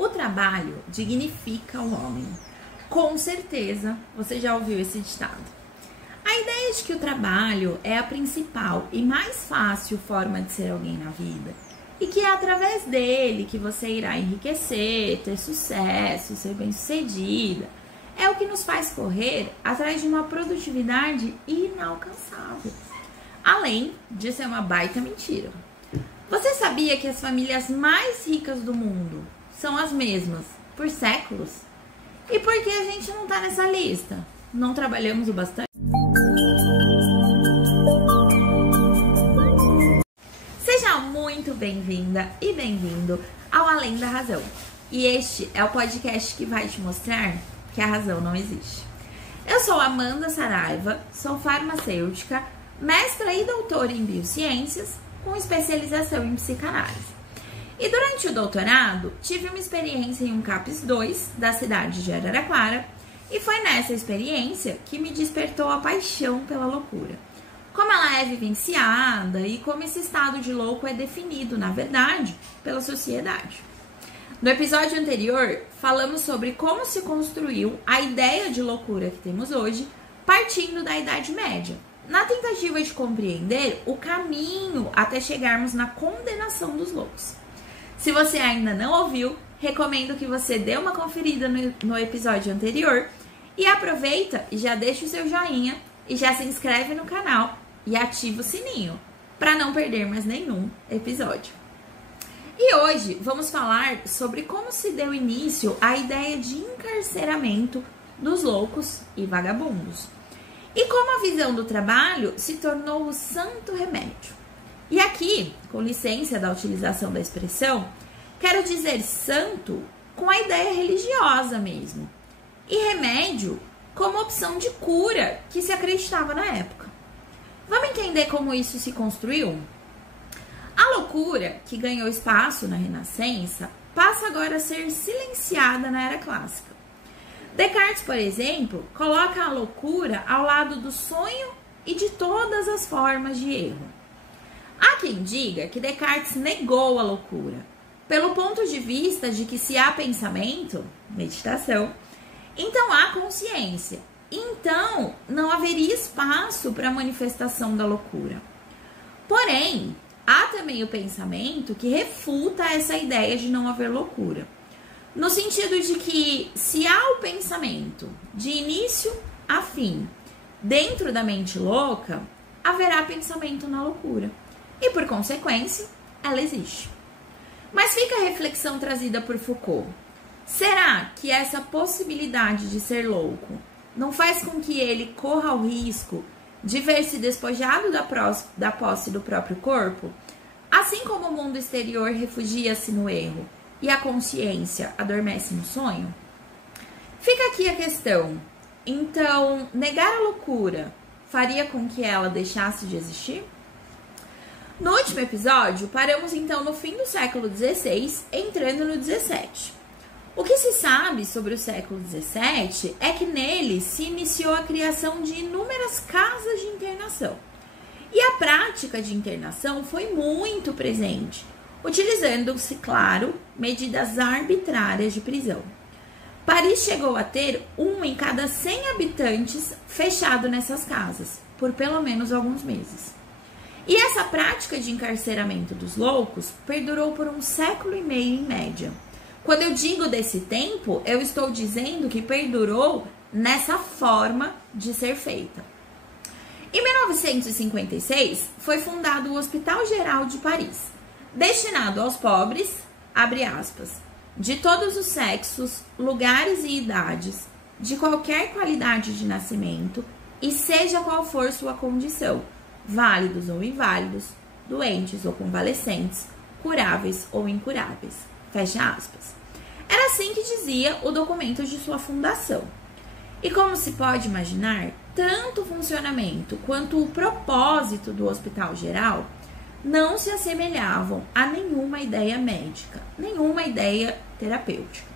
O trabalho dignifica o homem. Com certeza, você já ouviu esse ditado. A ideia de que o trabalho é a principal e mais fácil forma de ser alguém na vida e que é através dele que você irá enriquecer, ter sucesso, ser bem-sucedida, é o que nos faz correr atrás de uma produtividade inalcançável. Além de ser uma baita mentira. Você sabia que as famílias mais ricas do mundo são as mesmas por séculos? E por que a gente não tá nessa lista? Não trabalhamos o bastante? Seja muito bem-vinda e bem-vindo ao Além da Razão. E este é o podcast que vai te mostrar que a razão não existe. Eu sou Amanda Saraiva, sou farmacêutica, mestra e doutora em biociências, com especialização em psicanálise. E durante o doutorado, tive uma experiência em um CAPS 2 da cidade de Araraquara, e foi nessa experiência que me despertou a paixão pela loucura. Como ela é vivenciada e como esse estado de louco é definido, na verdade, pela sociedade. No episódio anterior, falamos sobre como se construiu a ideia de loucura que temos hoje, partindo da Idade Média, na tentativa de compreender o caminho até chegarmos na condenação dos loucos. Se você ainda não ouviu, recomendo que você dê uma conferida no episódio anterior e aproveita e já deixa o seu joinha e já se inscreve no canal e ativa o sininho para não perder mais nenhum episódio. E hoje vamos falar sobre como se deu início à ideia de encarceramento dos loucos e vagabundos. E como a visão do trabalho se tornou o santo remédio. E aqui, com licença da utilização da expressão, quero dizer santo com a ideia religiosa mesmo. E remédio como opção de cura que se acreditava na época. Vamos entender como isso se construiu? A loucura, que ganhou espaço na Renascença, passa agora a ser silenciada na Era Clássica. Descartes, por exemplo, coloca a loucura ao lado do sonho e de todas as formas de erro. Há quem diga que Descartes negou a loucura, pelo ponto de vista de que se há pensamento, meditação, então há consciência. Então, não haveria espaço para a manifestação da loucura. Porém, há também o pensamento que refuta essa ideia de não haver loucura. No sentido de que, se há o pensamento de início a fim dentro da mente louca, haverá pensamento na loucura. E, por consequência, ela existe. Mas fica a reflexão trazida por Foucault. Será que essa possibilidade de ser louco não faz com que ele corra o risco de ver-se despojado da posse do próprio corpo? Assim como o mundo exterior refugia-se no erro e a consciência adormece no sonho? Fica aqui a questão. Então, negar a loucura faria com que ela deixasse de existir? No último episódio, paramos então no fim do século XVI, entrando no XVII. O que se sabe sobre o século XVII é que nele se iniciou a criação de inúmeras casas de internação. E a prática de internação foi muito presente, utilizando-se, claro, medidas arbitrárias de prisão. Paris chegou a ter 1 em cada 100 habitantes fechado nessas casas, por pelo menos alguns meses. E essa prática de encarceramento dos loucos perdurou por 1,5 séculos em média. Quando eu digo desse tempo, eu estou dizendo que perdurou nessa forma de ser feita. Em 1956, foi fundado o Hospital Geral de Paris, destinado aos pobres, abre aspas, de todos os sexos, lugares e idades, de qualquer qualidade de nascimento, e seja qual for sua condição, válidos ou inválidos, doentes ou convalescentes, curáveis ou incuráveis. Fecha aspas. Era assim que dizia o documento de sua fundação. E como se pode imaginar, tanto o funcionamento quanto o propósito do Hospital Geral não se assemelhavam a nenhuma ideia médica, nenhuma ideia terapêutica.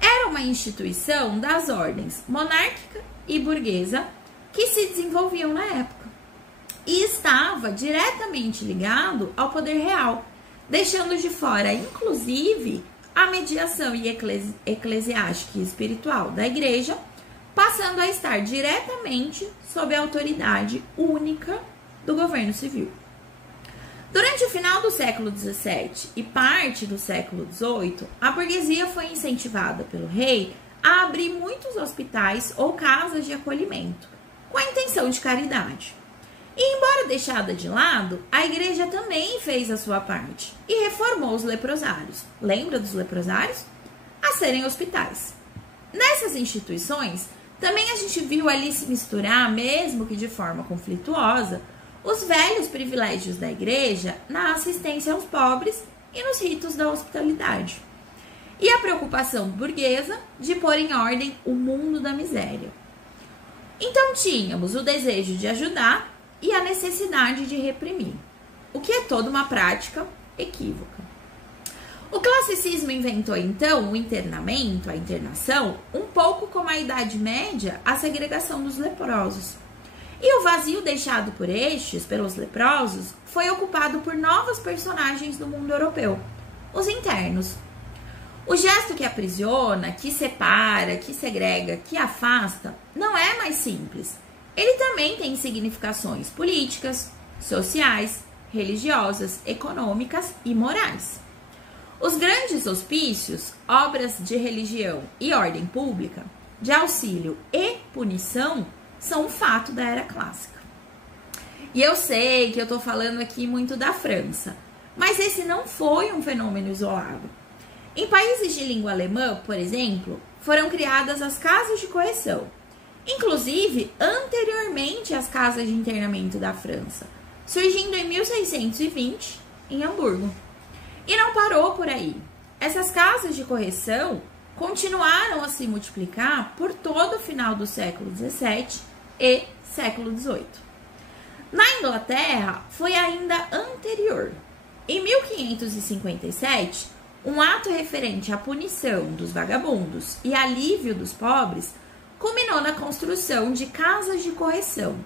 Era uma instituição das ordens monárquica e burguesa que se desenvolviam na época e estava diretamente ligado ao poder real, deixando de fora, inclusive, a mediação eclesiástica e espiritual da igreja, passando a estar diretamente sob a autoridade única do governo civil. Durante o final do século XVII e parte do século XVIII, a burguesia foi incentivada pelo rei a abrir muitos hospitais ou casas de acolhimento, com a intenção de caridade. E, embora deixada de lado, a igreja também fez a sua parte e reformou os leprosários. Lembra dos leprosários? A serem hospitais. Nessas instituições, também a gente viu ali se misturar, mesmo que de forma conflituosa, os velhos privilégios da igreja na assistência aos pobres e nos ritos da hospitalidade. E a preocupação burguesa de pôr em ordem o mundo da miséria. Então tínhamos o desejo de ajudar e a necessidade de reprimir, o que é toda uma prática equívoca. O classicismo inventou então o internamento, a internação, um pouco como a Idade Média, a segregação dos leprosos. E o vazio deixado por estes, pelos leprosos, foi ocupado por novos personagens do mundo europeu, os internos. O gesto que aprisiona, que separa, que segrega, que afasta, não é mais simples. Ele também tem significações políticas, sociais, religiosas, econômicas e morais. Os grandes hospícios, obras de religião e ordem pública, de auxílio e punição, são um fato da era clássica. E eu sei que eu estou falando aqui muito da França, mas esse não foi um fenômeno isolado. Em países de língua alemã, por exemplo, foram criadas as casas de correção, inclusive anteriormente às casas de internamento da França, surgindo em 1620 em Hamburgo. E não parou por aí. Essas casas de correção continuaram a se multiplicar por todo o final do século XVII e século XVIII. Na Inglaterra, foi ainda anterior. Em 1557, um ato referente à punição dos vagabundos e alívio dos pobres culminou na construção de casas de correção,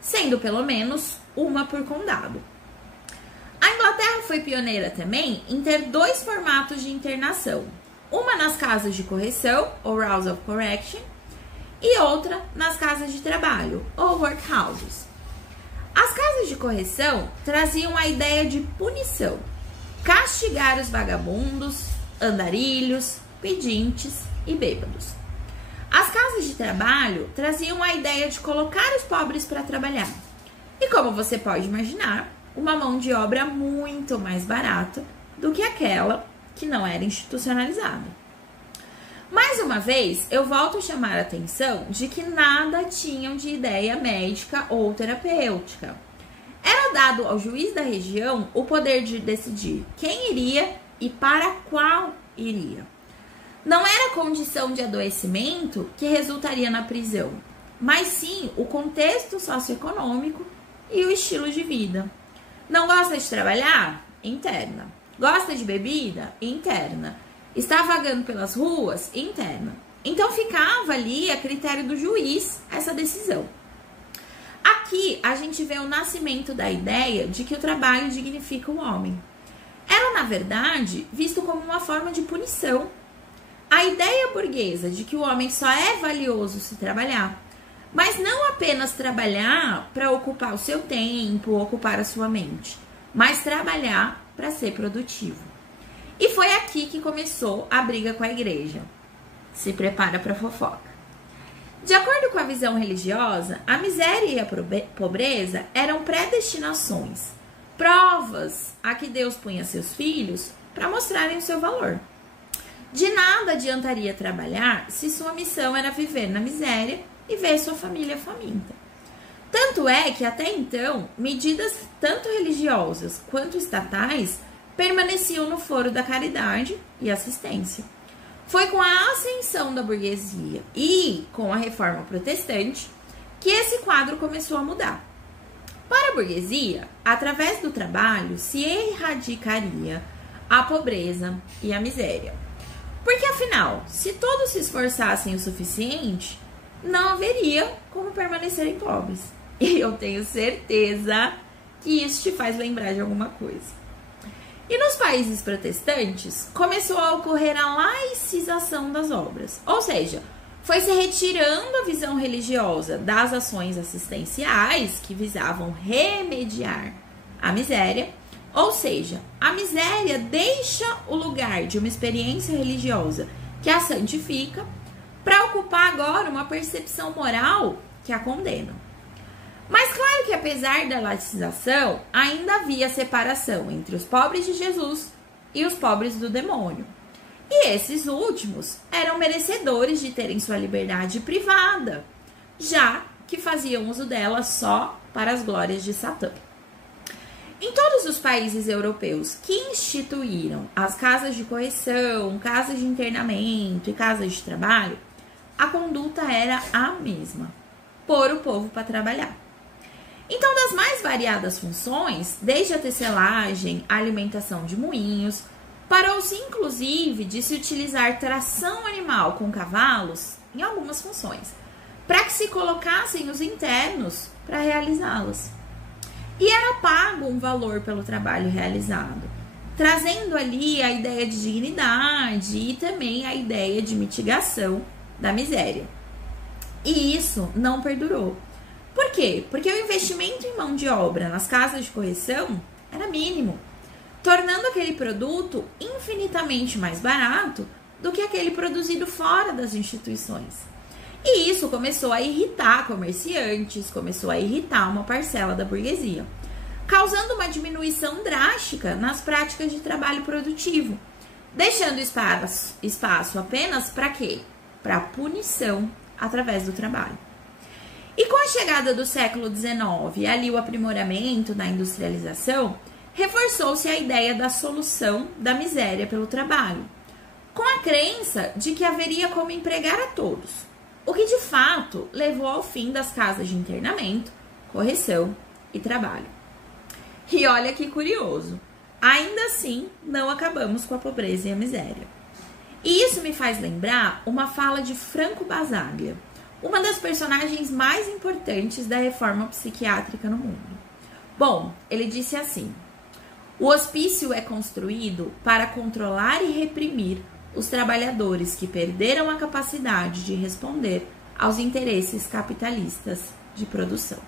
sendo pelo menos uma por condado. A Inglaterra foi pioneira também em ter dois formatos de internação, uma nas casas de correção, ou House of Correction, e outra nas casas de trabalho, ou workhouses. As casas de correção traziam a ideia de punição, castigar os vagabundos, andarilhos, pedintes e bêbados. As casas de trabalho traziam a ideia de colocar os pobres para trabalhar. E como você pode imaginar, uma mão de obra muito mais barata do que aquela que não era institucionalizada. Mais uma vez, eu volto a chamar a atenção de que nada tinham de ideia médica ou terapêutica. Era dado ao juiz da região o poder de decidir quem iria e para qual iria. Não era a condição de adoecimento que resultaria na prisão, mas sim o contexto socioeconômico e o estilo de vida. Não gosta de trabalhar? Interna. Gosta de bebida? Interna. Está vagando pelas ruas? Interna. Então ficava ali a critério do juiz essa decisão. Aqui a gente vê o nascimento da ideia de que o trabalho dignifica o homem. Era, na verdade, visto como uma forma de punição. A ideia burguesa de que o homem só é valioso se trabalhar, mas não apenas trabalhar para ocupar o seu tempo, ocupar a sua mente, mas trabalhar para ser produtivo. E foi aqui que começou a briga com a igreja. Se prepara para a fofoca. De acordo com a visão religiosa, a miséria e a pobreza eram predestinações, provas a que Deus punha seus filhos para mostrarem o seu valor. De nada adiantaria trabalhar se sua missão era viver na miséria e ver sua família faminta. Tanto é que até então, medidas tanto religiosas quanto estatais permaneciam no foro da caridade e assistência. Foi com a ascensão da burguesia e com a reforma protestante que esse quadro começou a mudar. Para a burguesia, através do trabalho se erradicaria a pobreza e a miséria. Porque afinal, se todos se esforçassem o suficiente, não haveria como permanecerem pobres. E eu tenho certeza que isso te faz lembrar de alguma coisa. E nos países protestantes, começou a ocorrer a laicização das obras. Ou seja, foi se retirando a visão religiosa das ações assistenciais que visavam remediar a miséria. Ou seja, a miséria deixa o lugar de uma experiência religiosa que a santifica para ocupar agora uma percepção moral que a condena. Mas claro que apesar da laicização, ainda havia separação entre os pobres de Jesus e os pobres do demônio. E esses últimos eram merecedores de terem sua liberdade privada, já que faziam uso dela só para as glórias de Satã. Em todos os países europeus que instituíram as casas de correção, casas de internamento e casas de trabalho, a conduta era a mesma: pôr o povo para trabalhar. Então, das mais variadas funções, desde a tecelagem, a alimentação de moinhos, parou-se inclusive de se utilizar tração animal com cavalos em algumas funções, para que se colocassem os internos para realizá-las. E era pago um valor pelo trabalho realizado, trazendo ali a ideia de dignidade e também a ideia de mitigação da miséria. E isso não perdurou. Por quê? Porque o investimento em mão de obra nas casas de correção era mínimo, tornando aquele produto infinitamente mais barato do que aquele produzido fora das instituições. E isso começou a irritar comerciantes, começou a irritar uma parcela da burguesia, causando uma diminuição drástica nas práticas de trabalho produtivo, deixando espaço apenas para quê? Para punição através do trabalho. E com a chegada do século XIX e ali o aprimoramento da industrialização, reforçou-se a ideia da solução da miséria pelo trabalho, com a crença de que haveria como empregar a todos, o que de fato levou ao fim das casas de internamento, correção e trabalho. E olha que curioso, ainda assim não acabamos com a pobreza e a miséria. E isso me faz lembrar uma fala de Franco Basaglia, uma das personagens mais importantes da reforma psiquiátrica no mundo. Bom, ele disse assim: o hospício é construído para controlar e reprimir os trabalhadores que perderam a capacidade de responder aos interesses capitalistas de produção.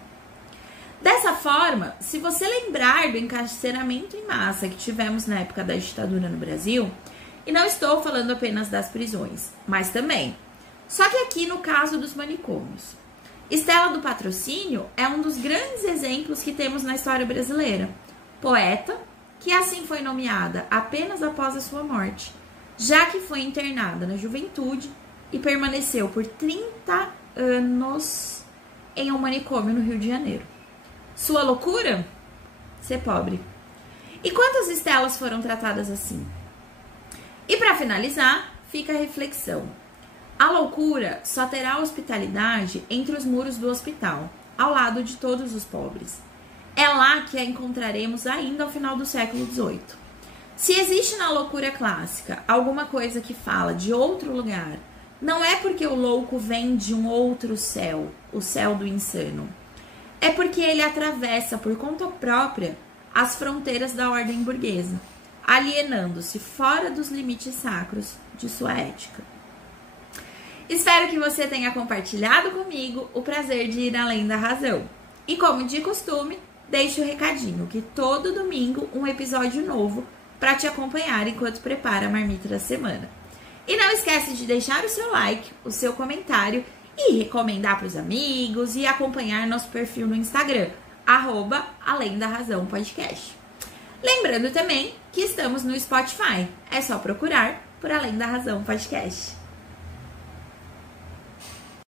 Dessa forma, se você lembrar do encarceramento em massa que tivemos na época da ditadura no Brasil, e não estou falando apenas das prisões, mas também, só que aqui no caso dos manicômios, Estela do Patrocínio é um dos grandes exemplos que temos na história brasileira. Poeta, que assim foi nomeada apenas após a sua morte, já que foi internada na juventude e permaneceu por 30 anos em um manicômio no Rio de Janeiro. Sua loucura? Ser pobre. E quantas Estelas foram tratadas assim? E para finalizar, fica a reflexão. A loucura só terá hospitalidade entre os muros do hospital, ao lado de todos os pobres. É lá que a encontraremos ainda ao final do século XVIII. Se existe na loucura clássica alguma coisa que fala de outro lugar, não é porque o louco vem de um outro céu, o céu do insano. É porque ele atravessa por conta própria as fronteiras da ordem burguesa, alienando-se fora dos limites sacros de sua ética. Espero que você tenha compartilhado comigo o prazer de ir além da razão. E como de costume, deixe o recadinho que todo domingo um episódio novo para te acompanhar enquanto prepara a marmita da semana. E não esquece de deixar o seu like, o seu comentário e recomendar para os amigos e acompanhar nosso perfil no Instagram, @Além da Razão Podcast. Lembrando também que estamos no Spotify, é só procurar por Além da Razão Podcast.